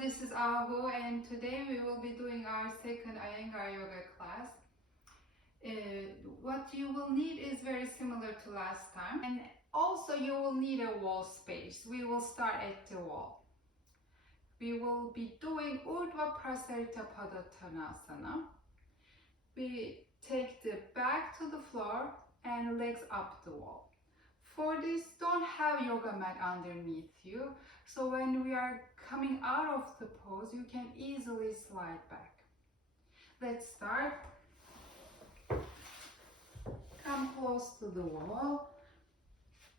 this is Ahu, and today we will be doing our second Iyengar yoga class. What you will need is very similar to last time, and also you will need a wall space. We will start at the wall. We will be doing Urdhva Prasarita Padottanasana. We take the back to the floor and legs up the wall. For this, don't have yoga mat underneath you. So when we are coming out of the pose, you can easily slide back. Let's start. Come close to the wall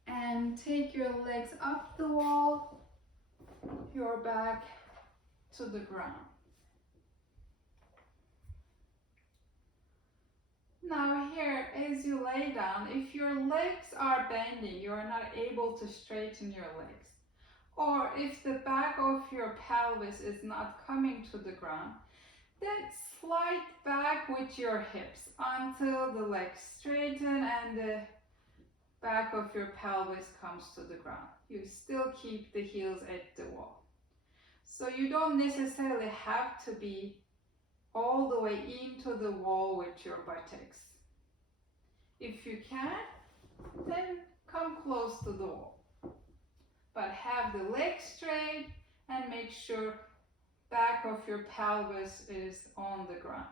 and take your legs up the wall, your back to the ground. Now here, as you lay down, if your legs are bending, you are not able to straighten your legs. Or if the back of your pelvis is not coming to the ground, then slide back with your hips until the legs straighten and the back of your pelvis comes to the ground. You still keep the heels at the wall. So you don't necessarily have to be all the way into the wall with your buttocks. If you can, then come close to the wall. But have the legs straight and make sure back of your pelvis is on the ground.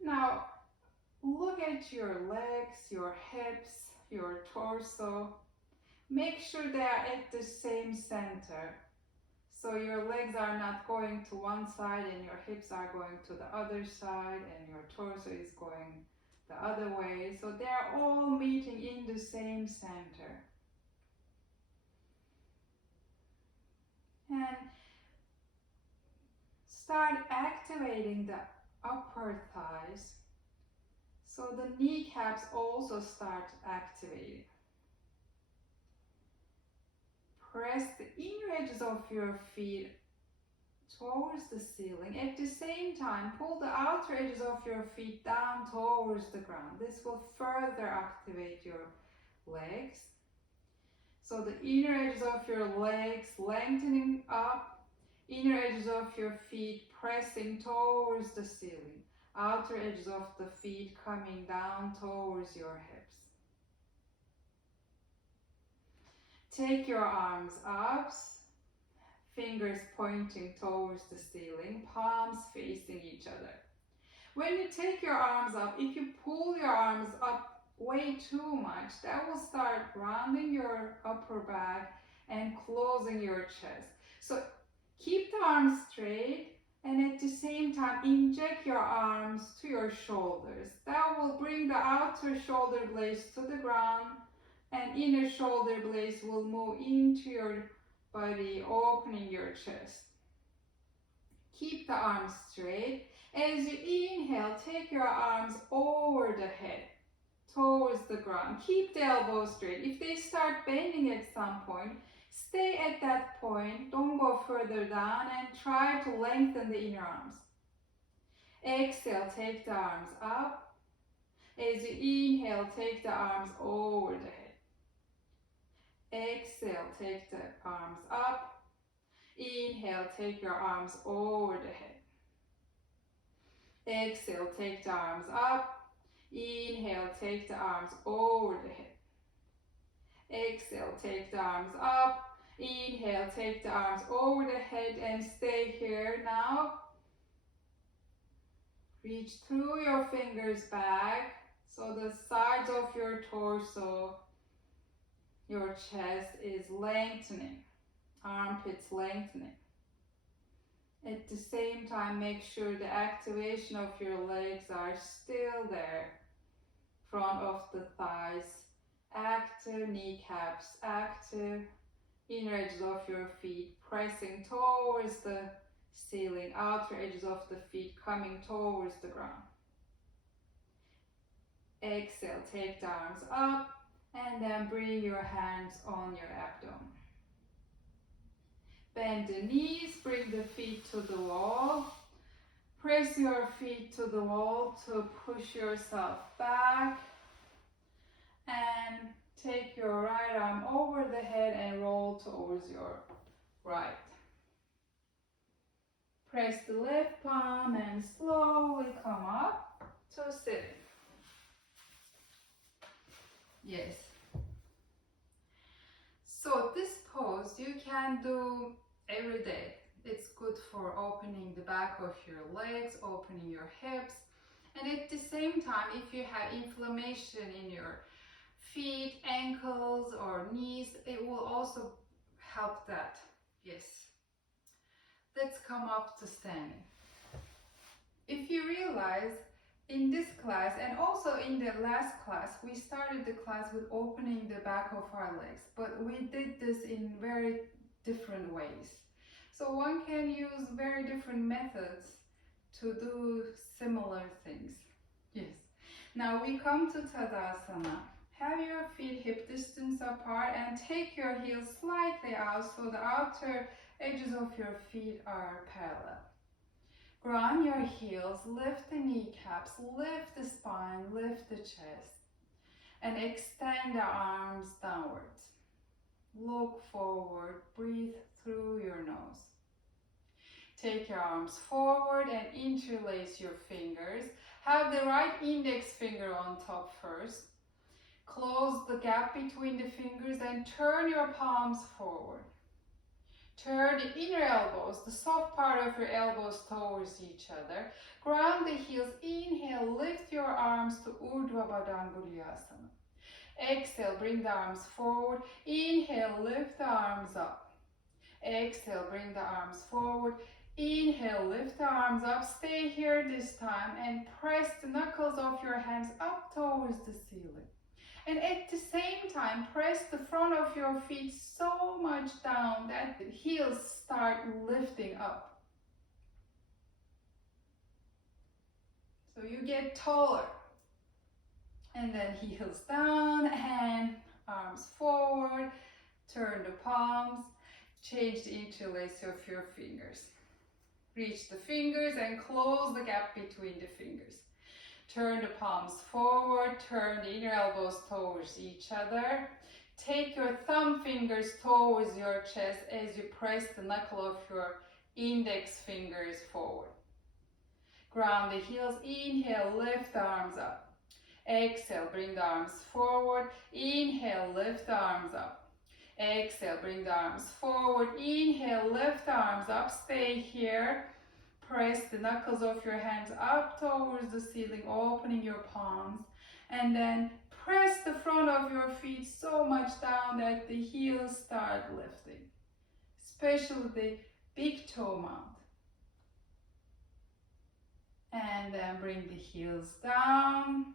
Now, look at your legs, your hips, your torso. Make sure they are at the same center. So your legs are not going to one side and your hips are going to the other side and your torso is going the other way. So they are all meeting in the same center. And start activating the upper thighs. So the kneecaps also start activating. Press the inner edges of your feet towards the ceiling. At the same time, pull the outer edges of your feet down towards the ground. This will further activate your legs. So the inner edges of your legs lengthening up, inner edges of your feet pressing towards the ceiling, outer edges of the feet coming down towards your hips. Take your arms up, fingers pointing towards the ceiling, palms facing each other. When you take your arms up, if you pull your arms up way too much, that will start rounding your upper back and closing your chest. So keep the arms straight and at the same time inject your arms to your shoulders. That will bring the outer shoulder blades to the ground and inner shoulder blades will move into your body, opening your chest. Keep the arms straight. As you inhale, take your arms over the head, towards the ground. Keep the elbows straight. If they start bending at some point, stay at that point. Don't go further down and try to lengthen the inner arms. Exhale, take the arms up. As you inhale, take the arms over the head. Exhale, take the arms up. Inhale, take your arms over the head. Exhale, take the arms up. Inhale, take the arms over the head. Exhale, take the arms up. Inhale, take the arms over the head and stay here now. Reach through your fingers back so the sides of your torso, your chest is lengthening, armpits lengthening. At the same time, make sure the activation of your legs are still there. Front of the thighs, active, kneecaps active, inner edges of your feet pressing towards the ceiling, outer edges of the feet coming towards the ground. Exhale, take the arms up and then bring your hands on your abdomen. Bend the knees, bring the feet to the wall. Press your feet to the wall to push yourself back. And take your right arm over the head and roll towards your right. Press the left palm and slowly come up to sitting. Yes. So this pose you can do every day. It's good for opening the back of your legs, opening your hips. And at the same time, if you have inflammation in your feet, ankles, or knees, it will also help that. Yes. Let's come up to standing. If you realize, in this class and also in the last class, we started the class with opening the back of our legs, but we did this in very different ways. So one can use very different methods to do similar things. Yes. Now we come to Tadasana. Have your feet hip distance apart and take your heels slightly out so the outer edges of your feet are parallel. Ground your heels, lift the kneecaps, lift the spine, lift the chest, and extend the arms downwards. Look forward, breathe through your nose. Take your arms forward and interlace your fingers. Have the right index finger on top first. Close the gap between the fingers and turn your palms forward. Turn the inner elbows, the soft part of your elbows towards each other. Ground the heels. Inhale, lift your arms to Urdhva Baddha Angulyasana. Exhale, bring the arms forward. Inhale, lift the arms up. Exhale, bring the arms forward. Inhale, lift the arms up. Stay here this time and press the knuckles of your hands up towards the ceiling. And at the same time, press the front of your feet so much down that the heels start lifting up. So you get taller. And then heels down and arms forward. Turn the palms. Change the interlace of your fingers. Reach the fingers and close the gap between the fingers. Turn the palms forward, turn the inner elbows towards each other. Take your thumb fingers towards your chest as you press the knuckle of your index fingers forward. Ground the heels, inhale, lift the arms up. Exhale, bring the arms forward. Inhale, lift the arms up. Exhale, bring the arms forward. Inhale, lift the arms up. Stay here. Press the knuckles of your hands up towards the ceiling, opening your palms. And then press the front of your feet so much down that the heels start lifting. Especially the big toe mount. And then bring the heels down.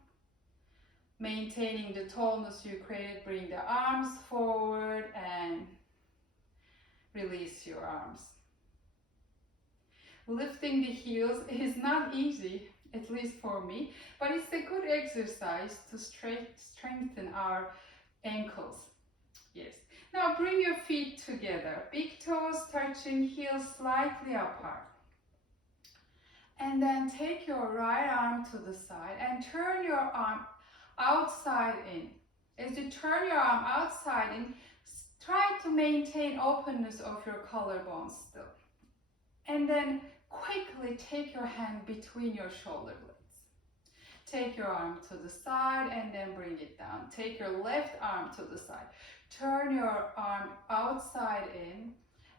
Maintaining the tallness you created, bring the arms forward and release your arms. Lifting the heels is not easy, at least for me, but it's a good exercise to strengthen our ankles. Yes. Now bring your feet together, big toes touching, heels slightly apart. And then take your right arm to the side and turn your arm outside in. As you turn your arm outside in, try to maintain openness of your collarbones still. And then quickly take your hand between your shoulder blades. Take your arm to the side and then bring it down. Take your left arm to the side. Turn your arm outside in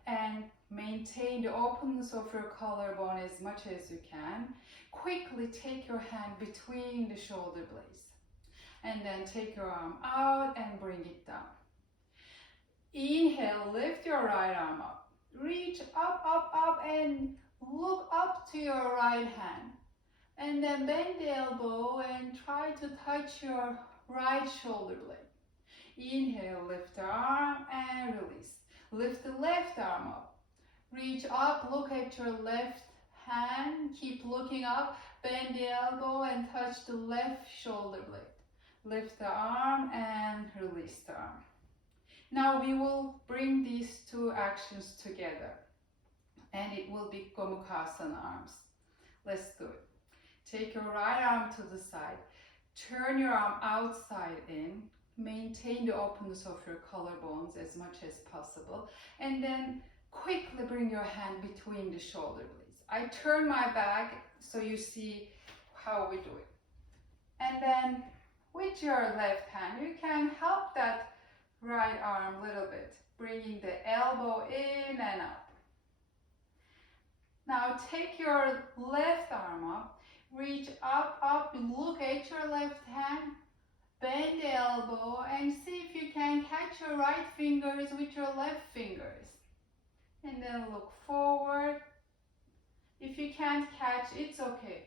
and maintain the openness of your collarbone as much as you can. Quickly take your hand between the shoulder blades. And then take your arm out and bring it down. Inhale, lift your right arm up. Reach up, up, up and look up to your right hand. And then bend the elbow and try to touch your right shoulder blade. Inhale, lift the arm and release. Lift the left arm up. Reach up, look at your left hand. Keep looking up, bend the elbow and touch the left shoulder blade. Lift the arm and release the arm. Now we will bring these two actions together and it will be Gomukhasana arms. Let's do it. Take your right arm to the side. Turn your arm outside in. Maintain the openness of your collarbones as much as possible. And then quickly bring your hand between the shoulder blades. I turn my back so you see how we do it. And then with your left hand, you can help that right arm a little bit, bringing the elbow in and up. Now take your left arm up, reach up, up, look at your left hand, bend the elbow and see if you can catch your right fingers with your left fingers. And then look forward. If you can't catch, it's okay.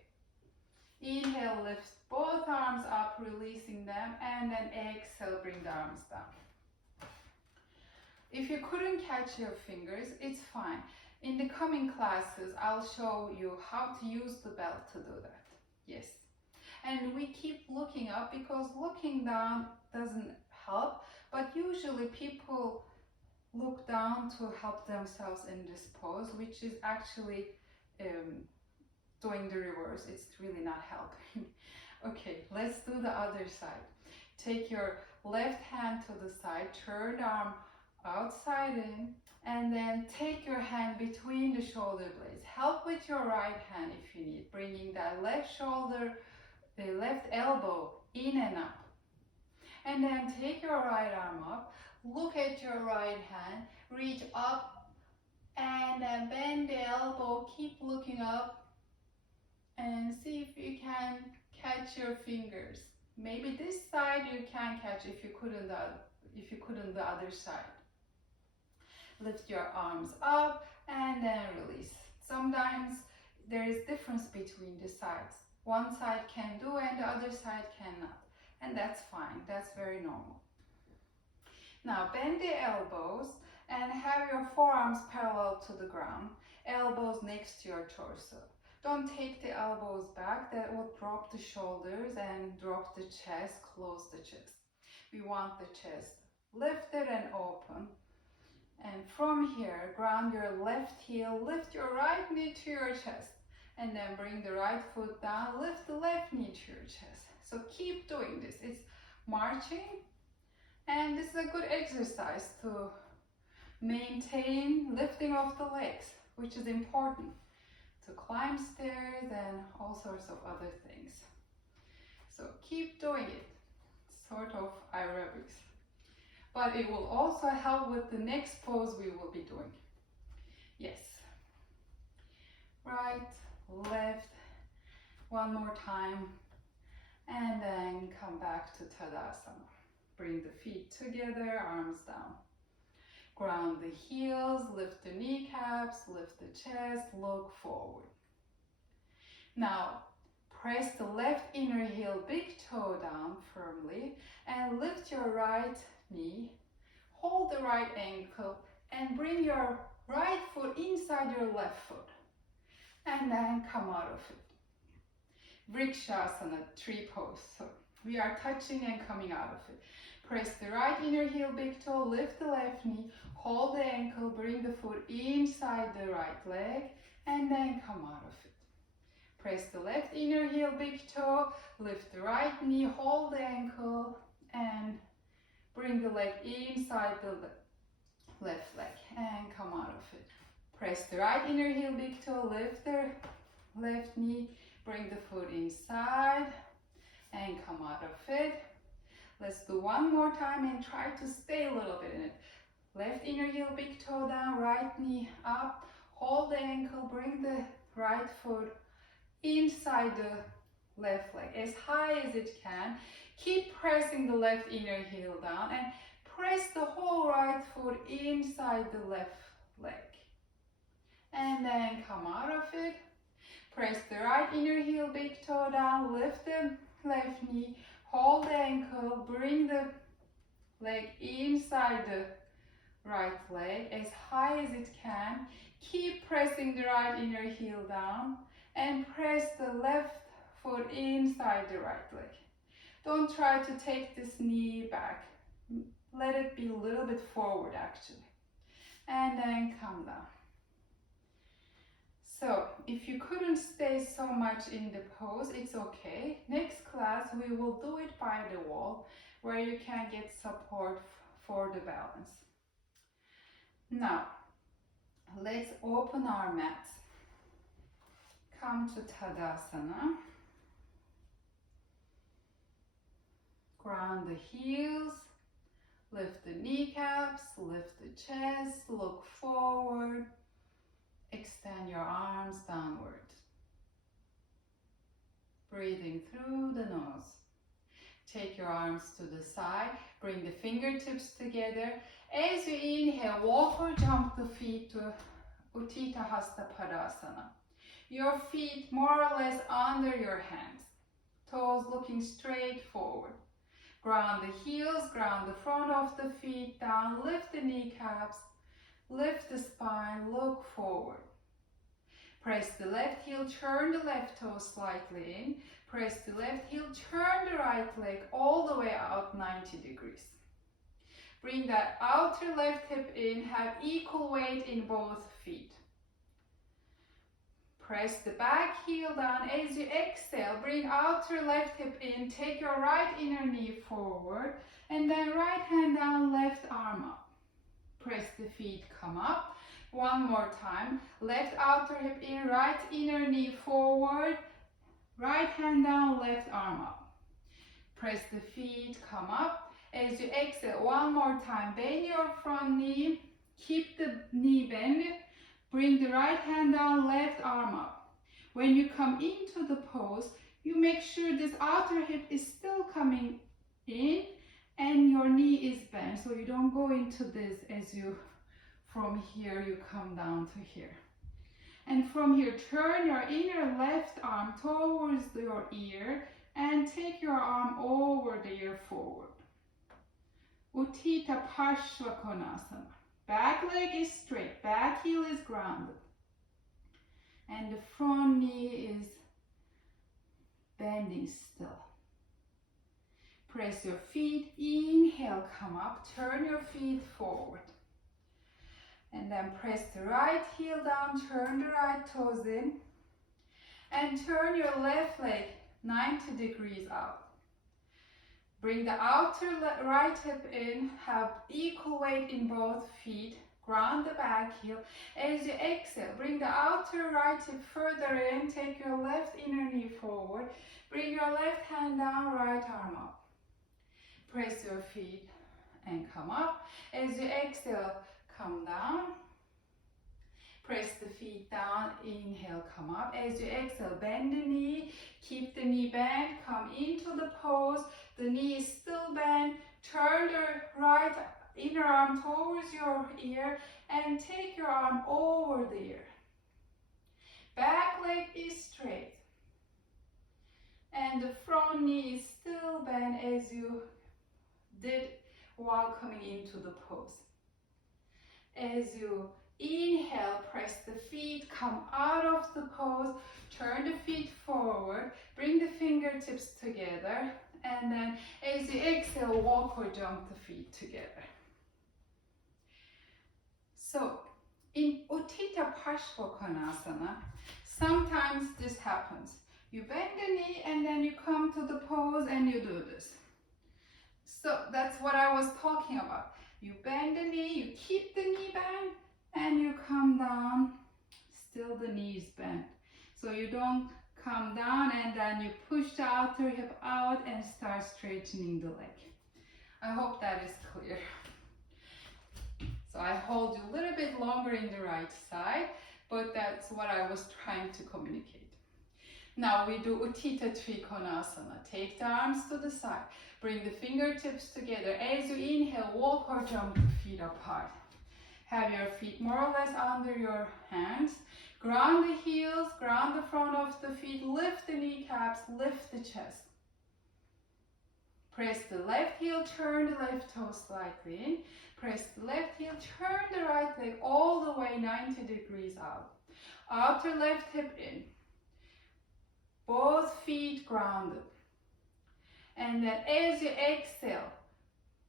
Inhale, lift both arms up, releasing them, and then exhale, bring the arms down. If you couldn't catch your fingers, it's fine. In the coming classes, I'll show you how to use the belt to do that. Yes. And we keep looking up because looking down doesn't help, but usually people look down to help themselves in this pose, which is actually doing the reverse. It's really not helping. Okay, let's do the other side. Take your left hand to the side, turn the arm outside in, and then take your hand between the shoulder blades. Help with your right hand if you need, bringing that left shoulder, the left elbow in and up. And then take your right arm up, look at your right hand, reach up, and then bend the elbow, keep looking up, and see if you can catch your fingers. Maybe this side you can catch if you couldn't the other side. Lift your arms up and then release. Sometimes there is difference between the sides. One side can do and the other side cannot. And that's fine, that's very normal. Now bend the elbows and have your forearms parallel to the ground, elbows next to your torso. Don't take the elbows back, that will drop the shoulders and drop the chest, close the chest. We want the chest lifted and open. And from here, ground your left heel, lift your right knee to your chest, and then bring the right foot down, lift the left knee to your chest. So keep doing this. It's marching, and this is a good exercise to maintain lifting of the legs, which is important to climb stairs and all sorts of other things. So keep doing it, sort of aerobics. But it will also help with the next pose we will be doing. Yes. Right, left, one more time, and then come back to Tadasana. Bring the feet together, arms down. Ground the heels, lift the kneecaps, lift the chest, look forward. Now, press the left inner heel, big toe down firmly, and lift your right knee, hold the right ankle, and bring your right foot inside your left foot. And then come out of it. Vrikshasana, tree pose. So we are touching and coming out of it. Press the right inner heel, big toe, lift the left knee, hold the ankle, bring the foot inside the right leg, and then come out of it. Press the left inner heel, big toe, lift the right knee, hold the ankle, and bring the leg inside the left leg, and come out of it. Press the right inner heel, big toe, lift the left knee, bring the foot inside, and come out of it. Let's do one more time and try to stay a little bit in it. Left inner heel, big toe down, right knee up, hold the ankle, bring the right foot inside the left leg as high as it can. Keep pressing the left inner heel down and press the whole right foot inside the left leg. And then come out of it. Press the right inner heel, big toe down, lift the left knee, hold the ankle, bring the leg inside the right leg as high as it can. Keep pressing the right inner heel down and press the left foot inside the right leg. Don't try to take this knee back. Let it be a little bit forward actually. And then come down. So if you couldn't stay so much in the pose, it's okay. Next class we will do it by the wall where you can get support for the balance. Now let's open our mats. come to Tadasana. Ground the heels, lift the kneecaps, lift the chest, look forward, extend your arms downward. Breathing through the nose. Take your arms to the side, bring the fingertips together. As you inhale, walk or jump the feet to Utthita Hasta Padasana. Your feet more or less under your hands. Toes looking straight forward. Ground the heels, ground the front of the feet down, lift the kneecaps, lift the spine, look forward. Press the left heel, turn the left toe slightly in. Press the left heel, turn the right leg all the way out 90 degrees. Bring that outer left hip in, have equal weight in both feet. Press the back heel down. As you exhale, bring outer left hip in, take your right inner knee forward, and then right hand down, left arm up. Press the feet, come up. One more time. Left outer hip in, right inner knee forward, right hand down, left arm up. Press the feet, come up. As you exhale, one more time, bend your front knee, keep the knee bent, bring the right hand down, left arm up. When you come into the pose, you make sure this outer hip is still coming in and your knee is bent, so you don't go into this as you, from here, you come down to here. And from here, turn your inner left arm towards your ear and take your arm over the ear forward. Utthita Parshvakonasana. Back leg is straight, back heel is grounded. And the front knee is bending still. Press your feet, inhale, come up, turn your feet forward. And then press the right heel down, turn the right toes in. And turn your left leg 90 degrees out. Bring the outer right hip in, have equal weight in both feet, ground the back heel. As you exhale, bring the outer right hip further in, take your left inner knee forward, bring your left hand down, right arm up. Press your feet and come up. As you exhale, come down. Press the feet down, inhale, come up. As you exhale, bend the knee, keep the knee bent, come into the pose. The knee is still bent. Turn the right inner arm towards your ear and take your arm over the ear. Back leg is straight. And the front knee is still bent as you did while coming into the pose. As you inhale, press the feet, come out of the pose, turn the feet forward, bring the fingertips together, and then as you exhale, walk or jump the feet together. So in Utthita Parshvakonasana, sometimes this happens. You bend the knee and then you come to the pose and you do this. So that's what I was talking about. You bend the knee, you keep the knee bent, and you come down, still the knee is bent. So you don't come down and then you push the outer hip out and start straightening the leg. I hope that is clear. So I hold you a little bit longer in the right side, but that's what I was trying to communicate. Now we do Utthita Trikonasana. Take the arms to the side. Bring the fingertips together. As you inhale, walk or jump the feet apart. Have your feet more or less under your hands. Ground the heels, ground the front of the feet, lift the kneecaps, lift the chest. Press the left heel, turn the left toe slightly in. Press the left heel, turn the right leg all the way 90 degrees out. Outer left hip in. Both feet grounded. And then as you exhale,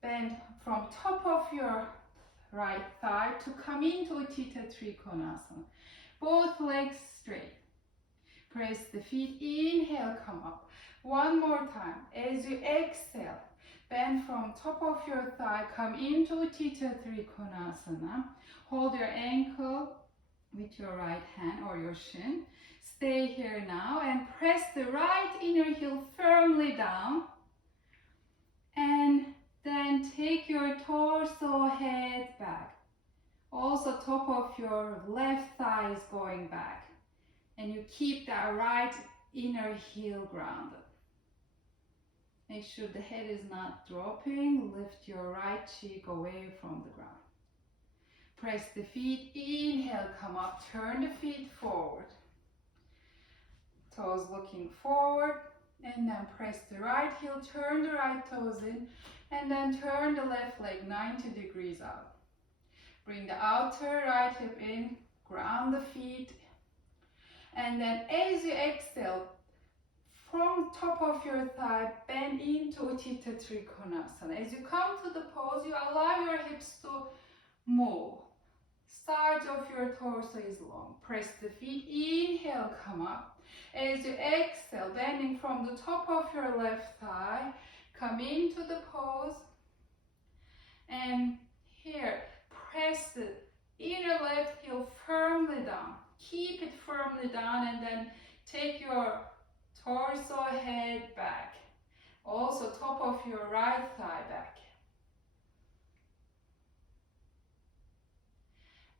bend from top of your right thigh to come into Utthita Trikonasana. Both legs straight. Press the feet, inhale, come up. One more time. As you exhale, bend from top of your thigh, come into Utthita Trikonasana. Hold your ankle, with your right hand or your shin. Stay here now and press the right inner heel firmly down. And then take your torso, head back. Also top of your left thigh is going back. And you keep that right inner heel grounded. Make sure the head is not dropping. Lift your right cheek away from the ground. Press the feet, inhale, come up, turn the feet forward. Toes looking forward, and then press the right heel, turn the right toes in, and then turn the left leg 90 degrees out. Bring the outer right hip in, ground the feet, and then as you exhale, from top of your thigh, bend into Utthita Trikonasana. As you come to the pose, you allow your hips to move. Side of your torso is long. Press the feet, inhale, come up. As you exhale, bending from the top of your left thigh, come into the pose. And here, press the inner left heel firmly down. Keep it firmly down and then take your torso, head back. Also top of your right thigh back.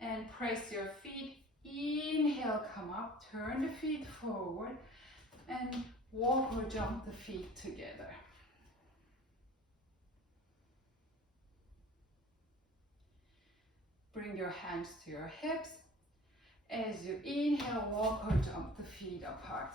And press your feet, inhale, come up, turn the feet forward and walk or jump the feet together. Bring your hands to your hips. As you inhale, walk or jump the feet apart.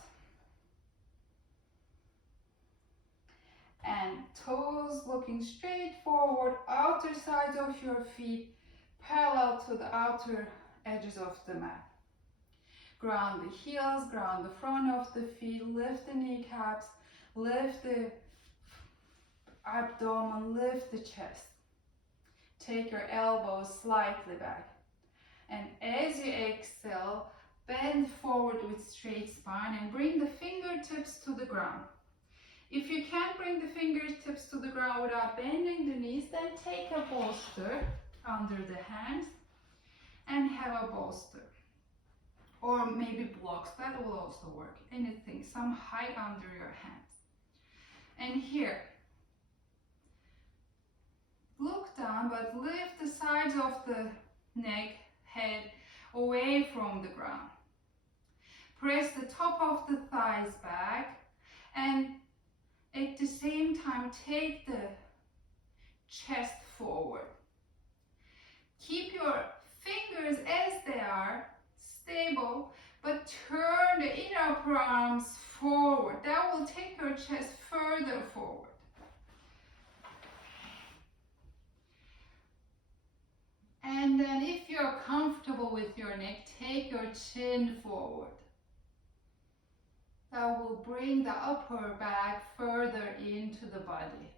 And toes looking straight forward, outer sides of your feet parallel to the outer edges of the mat. Ground the heels, ground the front of the feet, lift the kneecaps, lift the abdomen, lift the chest. Take your elbows slightly back. And as you exhale, bend forward with straight spine and bring the fingertips to the ground. If you can't bring the fingertips to the ground without bending the knees, then take a bolster under the hands and have a bolster. Or maybe blocks, that will also work. Anything, some height under your hands. And here, look down, but lift the sides of the neck, head away from the ground. Press the top of the thighs back and at the same time take the chest forward. Keep your fingers as they are, stable, but turn the inner upper arms forward. That will take your chest further forward. And then if you're comfortable with your neck, take your chin forward. That will bring the upper back further into the body.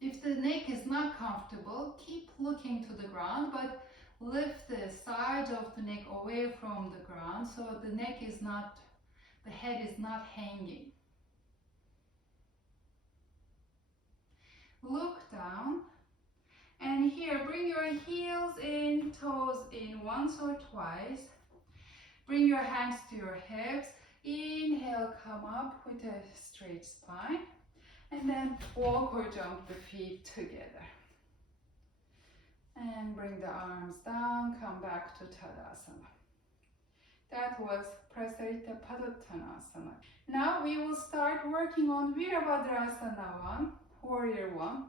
If the neck is not comfortable, keep looking to the ground, but lift the side of the neck away from the ground so the neck is not, the head is not hanging. Look down. And here, bring your heels in, toes in once or twice. Bring your hands to your hips. Inhale, come up with a straight spine. And then walk or jump the feet together. And bring the arms down, come back to Tadasana. That was Prasarita Padottanasana. Now we will start working on Virabhadrasana 1, Warrior 1.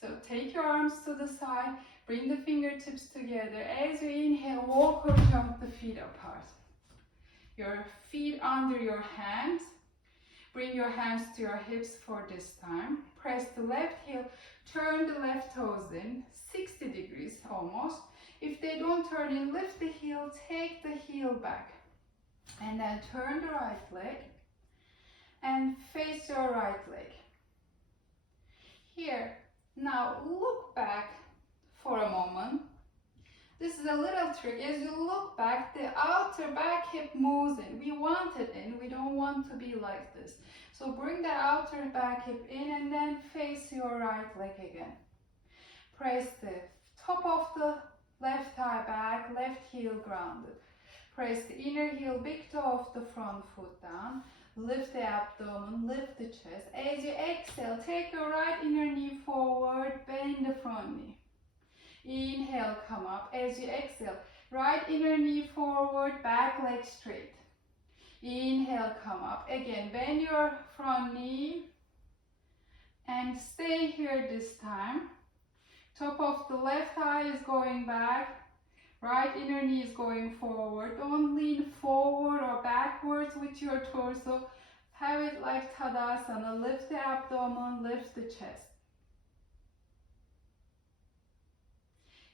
So take your arms to the side, bring the fingertips together. As you inhale, walk or jump the feet apart. Your feet under your hands. Bring your hands to your hips for this time. Press the left heel, turn the left toes in, 60 degrees almost. If they don't turn in, lift the heel, take the heel back. And then turn the right leg and face your right leg. Here, now look back for a moment. This is a little trick. As you look back, the outer back hip moves in. We want it in. We don't want to be like this. So bring the outer back hip in and then face your right leg again. Press the top of the Left thigh back, left heel grounded. Press the inner heel, big toe of the front foot down. Lift the abdomen, lift the chest. As you exhale, take your right inner knee forward, bend the front knee. Inhale, come up. As you exhale, right inner knee forward, back leg straight. Inhale, come up. Again, bend your front knee and stay here this time. Top of the left thigh is going back. Right inner knee is going forward. Don't lean forward or backwards with your torso. Have it like Tadasana. Lift the abdomen, lift the chest.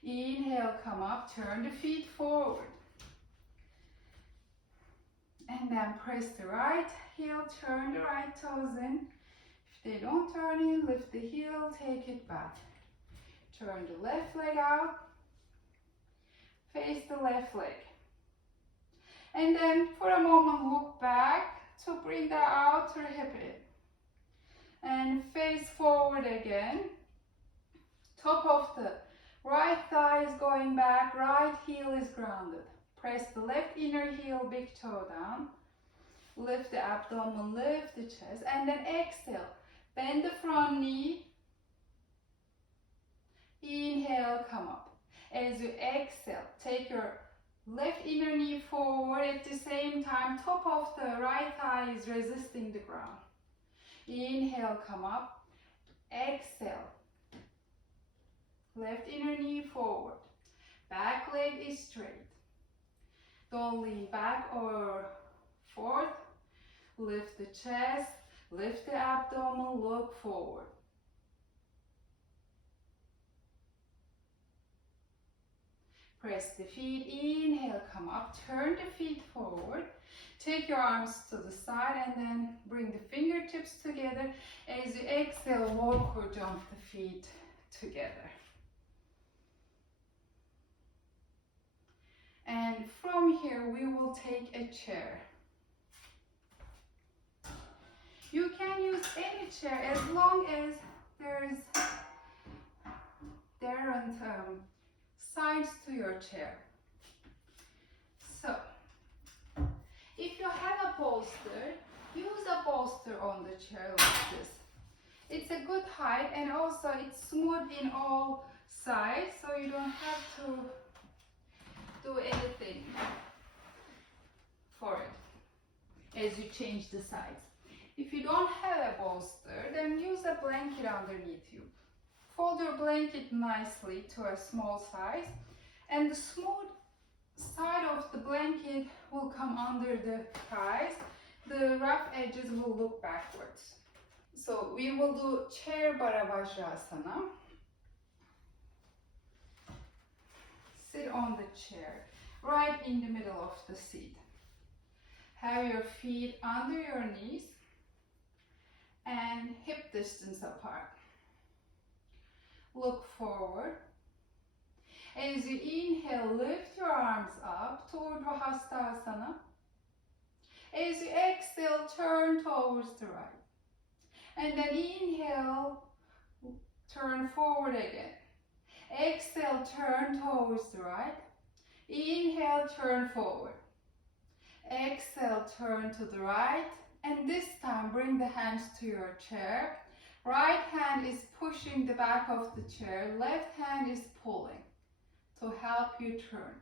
Inhale, come up. Turn the feet forward. And then press the right heel, turn the right toes in. If they don't turn in, lift the heel, take it back. Turn the left leg out. Face the left leg. And then for a moment look back to bring the outer hip in. And face forward again. Top of the right thigh is going back, right heel is grounded. Press the left inner heel, big toe down. Lift the abdomen, lift the chest, and then exhale. Bend the front knee. Inhale, come up. As you exhale, take your left inner knee forward. At the same time, top of the right thigh is resisting the ground. Inhale, come up. Exhale. Left inner knee forward. Back leg is straight. Don't lean back or forth. Lift the chest, lift the abdomen, look forward. Press the feet, inhale, come up, turn the feet forward. Take your arms to the side and then bring the fingertips together. As you exhale, walk or jump the feet together. And from here, we will take a chair. You can use any chair as long as there aren't sides to your chair. So, if you have a bolster, use a bolster on the chair like this. It's a good height and also it's smooth in all sides, so you don't have to do anything for it as you change the sides. If you don't have a bolster, then use a blanket underneath you. Fold your blanket nicely to a small size, and the smooth side of the blanket will come under the thighs. The rough edges will look backwards. So we will do chair Bharavajrasana. Sit on the chair, right in the middle of the seat. Have your feet under your knees and hip distance apart. Look forward. As you inhale, lift your arms up to Urdhva Hastasana. As you exhale, turn towards the right. And then inhale, turn forward again. Exhale, turn towards the right. Inhale, turn forward. Exhale, turn to the right. And this time, bring the hands to your chair. Right hand is pushing the back of the chair. Left hand is pulling to help you turn.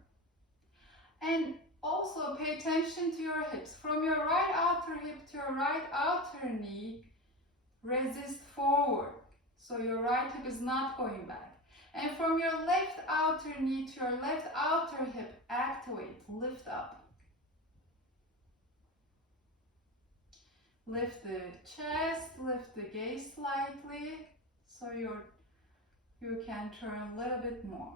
And also pay attention to your hips. From your right outer hip to your right outer knee, resist forward. So your right hip is not going back. And from your left outer knee to your left outer hip, activate, lift up. Lift the chest, lift the gaze slightly, so you can turn a little bit more.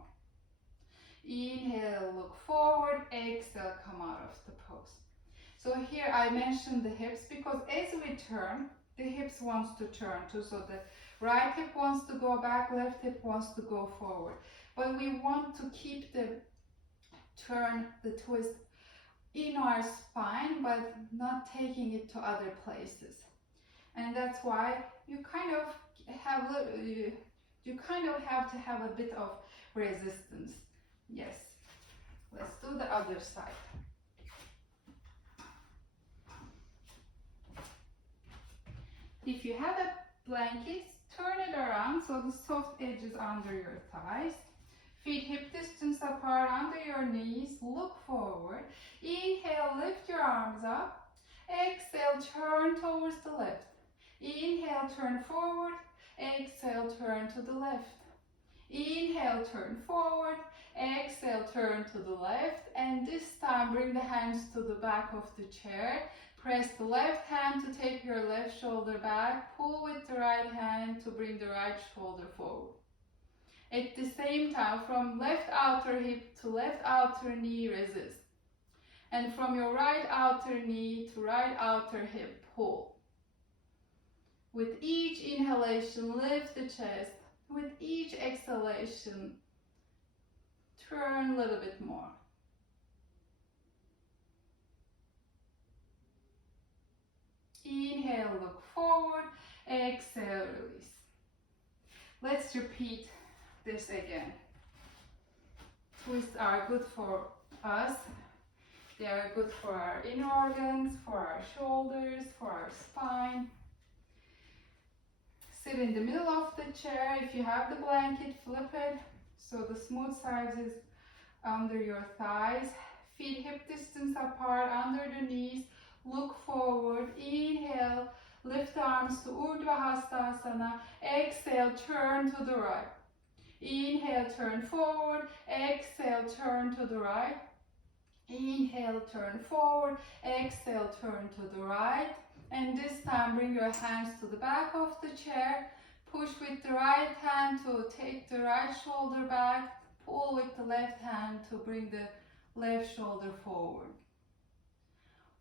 Inhale, look forward, exhale, come out of the pose. So here I mentioned the hips because as we turn, the hips wants to turn too. So the right hip wants to go back, left hip wants to go forward. But we want to keep the turn, the twist in our spine, but not taking it to other places. And that's why you kind of have to have a bit of resistance Yes. Let's do the other side. If you have a blanket, turn it around so the soft edge is under your thighs. Feet hip distance apart under your knees. Look forward. Inhale, lift your arms up. Exhale, turn towards the left. Inhale, turn forward. Exhale, turn to the left. Inhale, turn forward. Exhale, turn to the left. And this time, bring the hands to the back of the chair. Press the left hand to take your left shoulder back. Pull with the right hand to bring the right shoulder forward. At the same time, from left outer hip to left outer knee, resist. And from your right outer knee to right outer hip, pull. With each inhalation, lift the chest. With each exhalation, turn a little bit more. Inhale, look forward. Exhale, release. Let's repeat this again. Twists are good for us. They are good for our inner organs, for our shoulders, for our spine. Sit in the middle of the chair. If you have the blanket, flip it so the smooth side is under your thighs. Feet hip distance apart under the knees. Look forward. Inhale, lift the arms to Urdhva Hastasana. Exhale, turn to the right. Inhale, turn forward. Exhale, turn to the right. Inhale, turn forward. Exhale, turn to the right. And this time, bring your hands to the back of the chair. Push with the right hand to take the right shoulder back. Pull with the left hand to bring the left shoulder forward.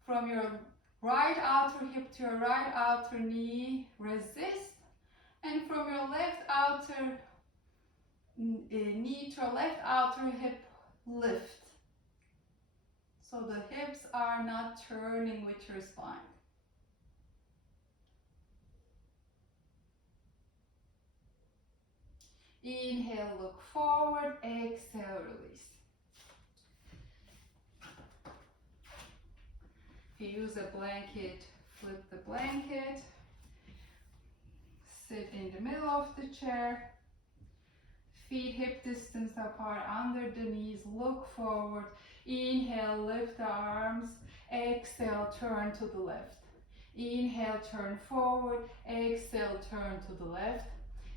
From your right outer hip to your right outer knee, resist. And from your left outer knee to your left outer hip, lift. So the hips are not turning with your spine. Inhale, look forward. Exhale, release. If you use a blanket, flip the blanket. Sit in the middle of the chair. Feet hip distance apart under the knees. Look forward. Inhale, lift the arms. Exhale, turn to the left. Inhale, turn forward. Exhale, turn to the left.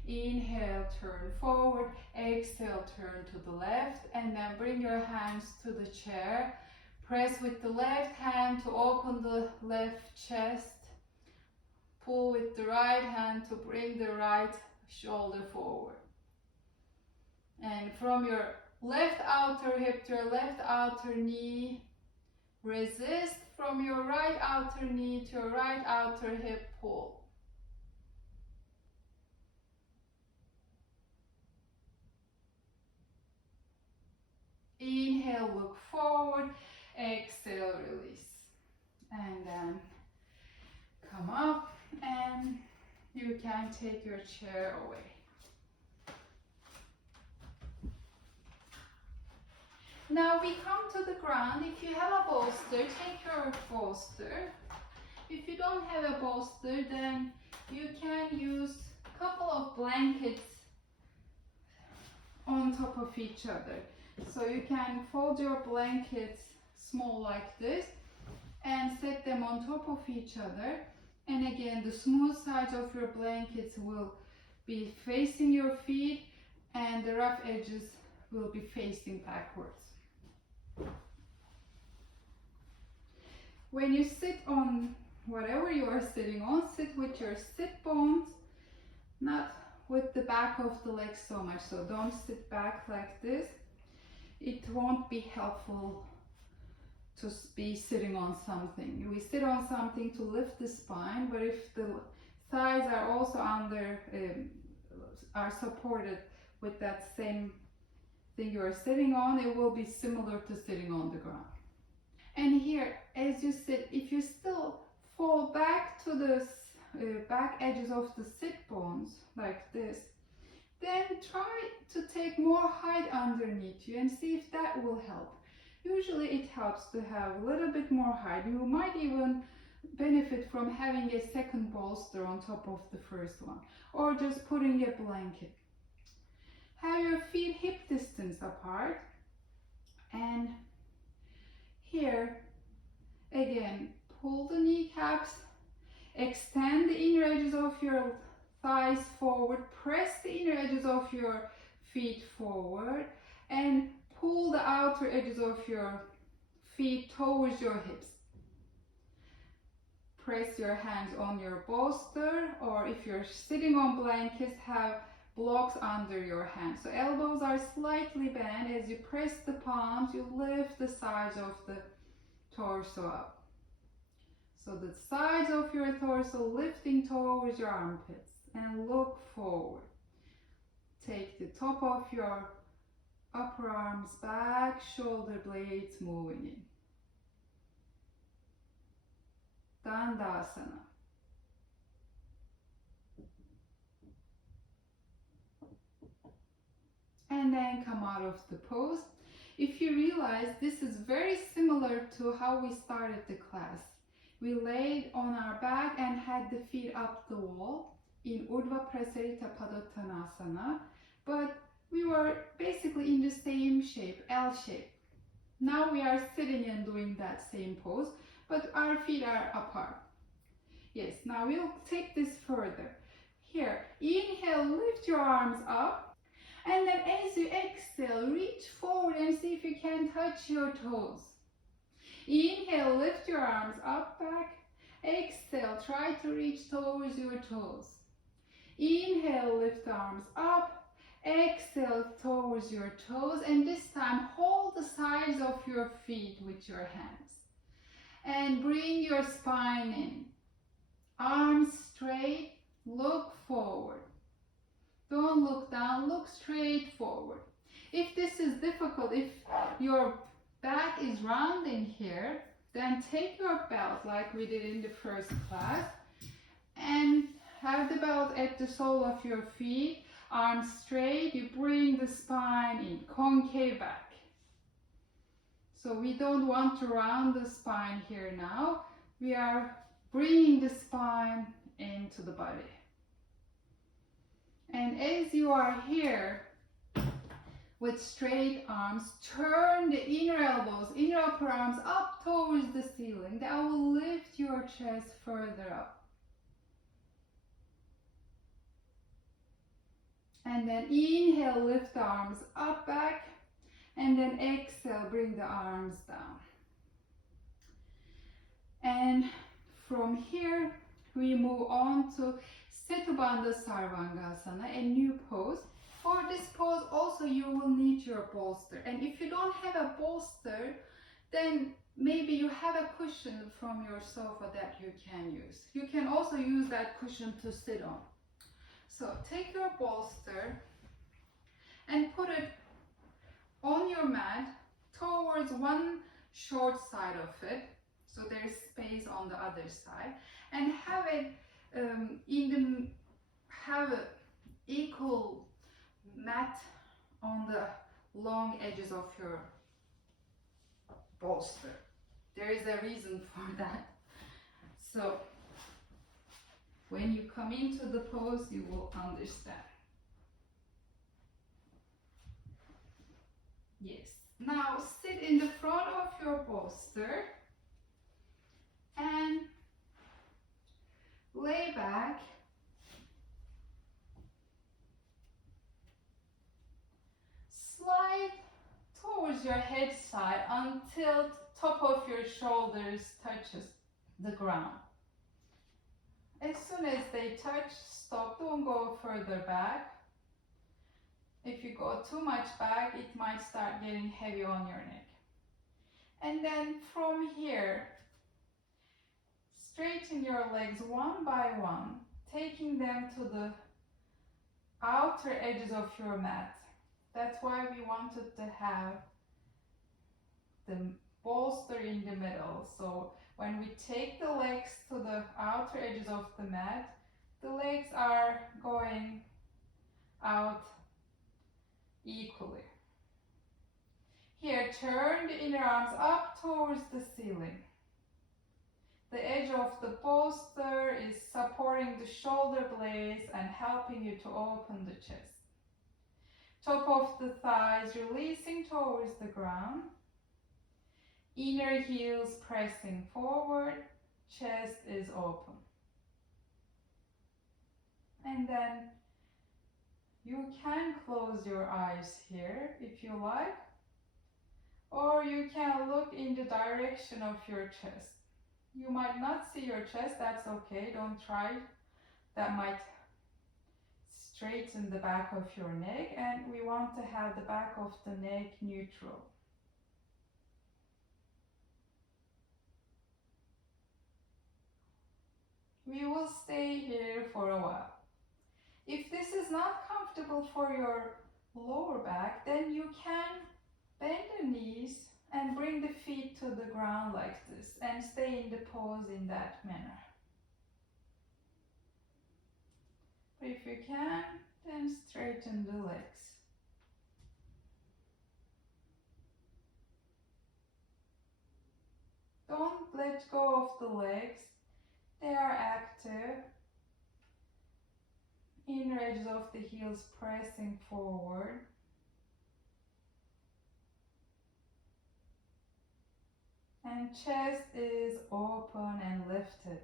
Inhale, turn forward. Exhale, turn to the left. And then bring your hands to the chair. Press with the left hand to open the left chest. Pull with the right hand to bring the right shoulder forward. And from your left outer hip to your left outer knee, resist. From your right outer knee to your right outer hip, pull. Inhale, look forward. Exhale, release. And then come up and you can take your chair away. Now we come to the ground. If you have a bolster, take your bolster. If you don't have a bolster, then you can use a couple of blankets on top of each other. So you can fold your blankets small like this and set them on top of each other. And again, the smooth sides of your blankets will be facing your feet and the rough edges will be facing backwards. When you sit on whatever you are sitting on, sit with your sit bones, not with the back of the legs so much. So don't sit back like this. It won't be helpful to be sitting on something. We sit on something to lift the spine, but if the thighs are also are supported with that same thing you are sitting on, it will be similar to sitting on the ground. And here, as you sit, if you still fall back to the back edges of the sit bones like this, Then try to take more height underneath you and see if that will help. Usually it helps to have a little bit more height. You might even benefit from having a second bolster on top of the first one, or just putting a blanket. Have your feet hip distance apart, and here again, pull the kneecaps, extend the inner edges of your thighs forward, press the inner edges of your feet forward, and pull the outer edges of your feet towards your hips. Press your hands on your bolster, or if you're sitting on blankets, have blocks under your hands. So elbows are slightly bent. As you press the palms, you lift the sides of the torso up. So the sides of your torso lifting towards your armpits, and look forward. Take the top of your upper arms back, shoulder blades moving in. Dandasana. And then come out of the pose. If you realize, this is very similar to how we started the class. We laid on our back and had the feet up the wall in Urdhva Prasarita Padottanasana, but we were basically in the same shape, L shape. Now we are sitting and doing that same pose, but our feet are apart. Yes, now we'll take this further. Here, inhale, lift your arms up, and then as you exhale, reach forward and see if you can touch your toes. Inhale, lift your arms up, back. Exhale, try to reach towards your toes. Inhale, lift the arms up. Exhale towards your toes, and this time hold the sides of your feet with your hands. And bring your spine in. Arms straight, look forward. Don't look down, look straight forward. If this is difficult, if your back is rounding here, then take your belt like we did in the first class and have the belt at the sole of your feet, arms straight, you bring the spine in, concave back. So we don't want to round the spine here now, we are bringing the spine into the body. And as you are here, with straight arms, turn the inner elbows, inner upper arms up towards the ceiling. That will lift your chest further up. And then inhale, lift the arms up, back. And then exhale, bring the arms down. And from here, we move on to Setu Bandha Sarvangasana, a new pose. For this pose also you will need your bolster, and if you don't have a bolster, then maybe you have a cushion from your sofa that you can use. You can also use that cushion to sit on. So take your bolster and put it on your mat towards one short side of it, so there's space on the other side, and have it have an equal mat on the long edges of your bolster. There is a reason for that. So when you come into the pose, you will understand. Yes. Now sit in the front of your bolster and lay back. Slide towards your head side until top of your shoulders touches the ground. As soon as they touch, stop, don't go further back. If you go too much back, it might start getting heavy on your neck. And then from here, straighten your legs one by one, taking them to the outer edges of your mat. That's why we wanted to have the bolster in the middle. So when we take the legs to the outer edges of the mat, the legs are going out equally. Here, turn the inner arms up towards the ceiling. The edge of the bolster is supporting the shoulder blades and helping you to open the chest. Top of the thighs releasing towards the ground. Inner heels pressing forward. Chest is open. And then you can close your eyes here if you like. Or you can look in the direction of your chest. You might not see your chest, that's okay, don't try. That might straighten the back of your neck, and we want to have the back of the neck neutral. We will stay here for a while. If this is not comfortable for your lower back, then you can bend the knees and bring the feet to the ground like this and stay in the pose in that manner. But if you can, then straighten the legs. Don't let go of the legs. They are active. Inner edges of the heels pressing forward. And chest is open and lifted.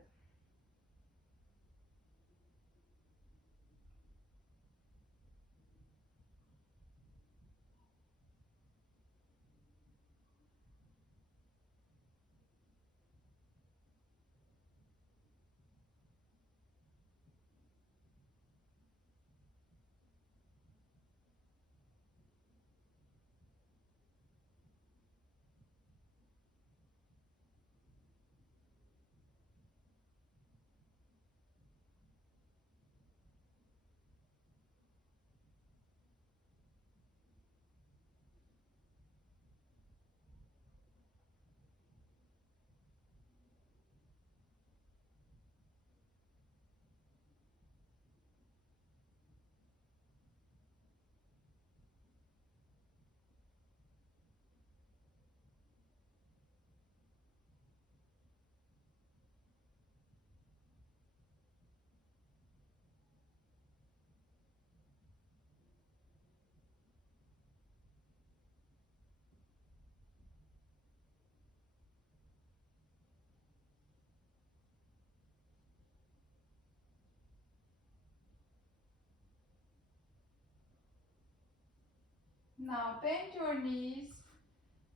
Now bend your knees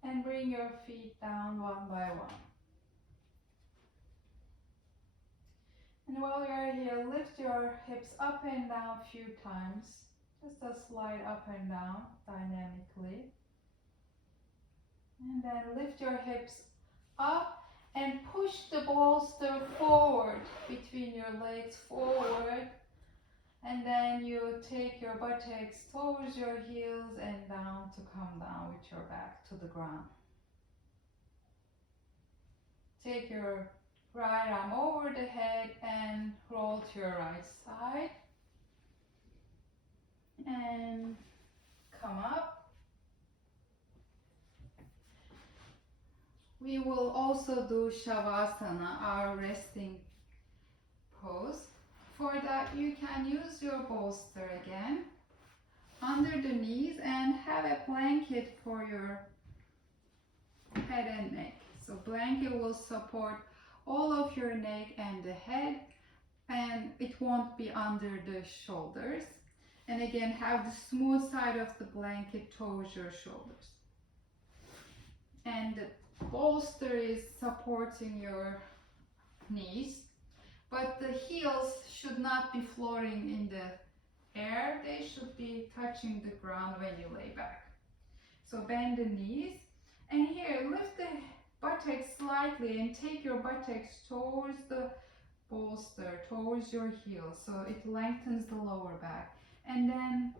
and bring your feet down one by one. And while you're here, lift your hips up and down a few times. Just a slide up and down dynamically. And then lift your hips up and push the bolster forward between your legs forward. And then you take your buttocks towards your heels and down to come down with your back to the ground. Take your right arm over the head and roll to your right side. And come up. We will also do Shavasana, our resting pose. For that, you can use your bolster again under the knees and have a blanket for your head and neck. So blanket will support all of your neck and the head, and it won't be under the shoulders. And again, have the smooth side of the blanket towards your shoulders. And the bolster is supporting your knees, but the heels should not be floating in the air. They should be touching the ground when you lay back. So bend the knees, and here lift the buttocks slightly and take your buttocks towards the bolster, towards your heels, so it lengthens the lower back. And then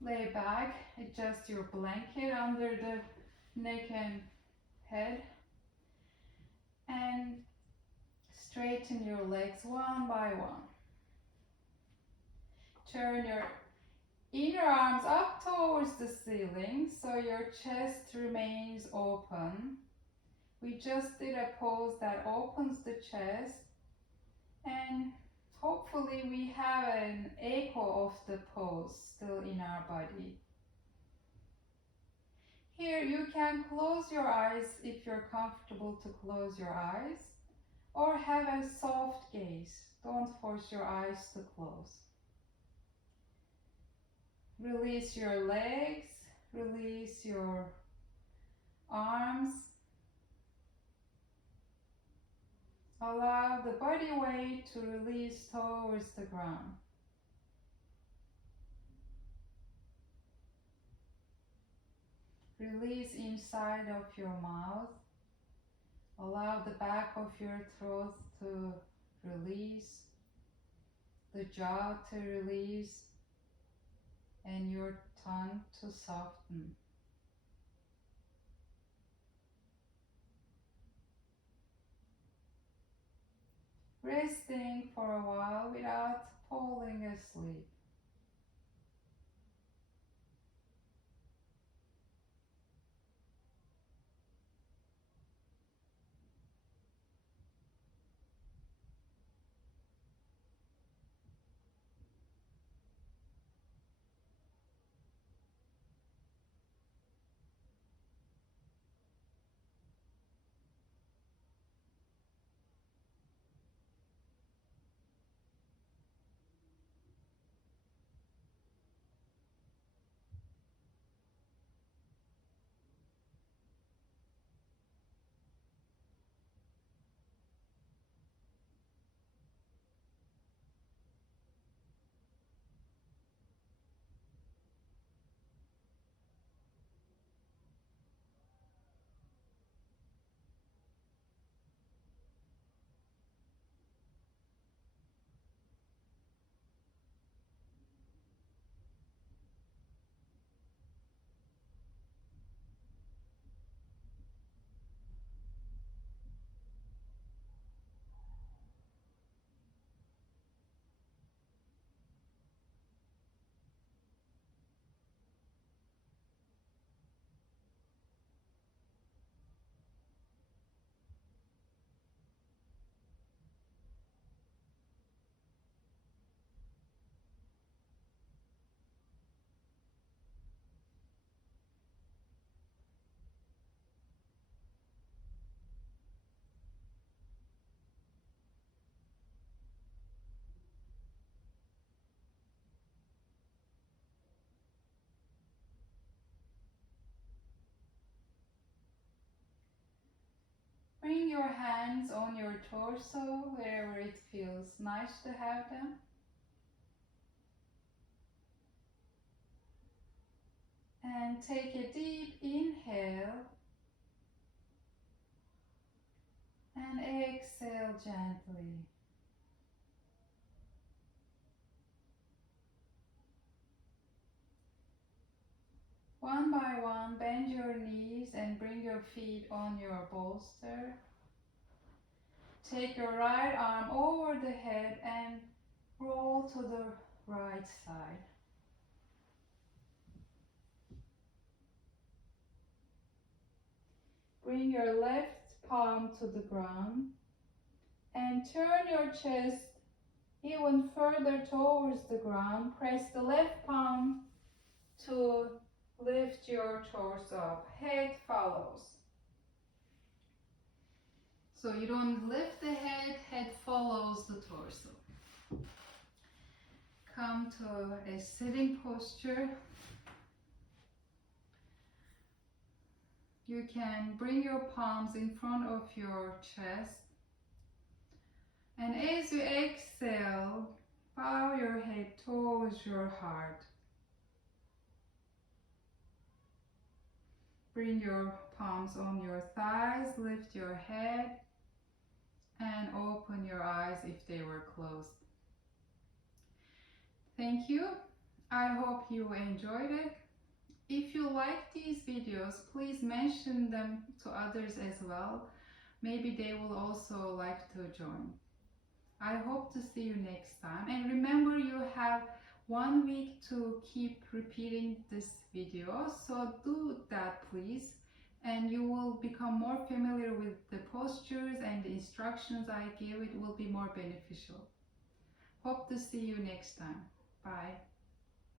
lay back, adjust your blanket under the neck and head, and straighten your legs one by one. Turn your inner arms up towards the ceiling so your chest remains open. We just did a pose that opens the chest, and hopefully we have an echo of the pose still in our body. Here you can close your eyes if you're comfortable to close your eyes, or have a soft gaze. Don't force your eyes to close. Release your legs, release your arms. Allow the body weight to release towards the ground. Release inside of your mouth. Allow the back of your throat to release, the jaw to release, and your tongue to soften. Resting for a while without falling asleep. Bring your hands on your torso wherever it feels nice to have them. And take a deep inhale and exhale gently. One by one, bend your knees and bring your feet on your bolster. Take your right arm over the head and roll to the right side. Bring your left palm to the ground and turn your chest even further towards the ground. Press the left palm to lift your torso up. Head follows. So you don't lift the head, head follows the torso. Come to a sitting posture. You can bring your palms in front of your chest. And as you exhale, bow your head towards your heart. Bring your palms on your thighs, lift your head, and open your eyes if they were closed. Thank you. I hope you enjoyed it. If you like these videos, please mention them to others as well. Maybe they will also like to join. I hope to see you next time. And remember, you have 1 week to keep repeating this video. So do that please, and you will become more familiar with the postures and the instructions I give. It will be more beneficial. Hope to see you next time. Bye.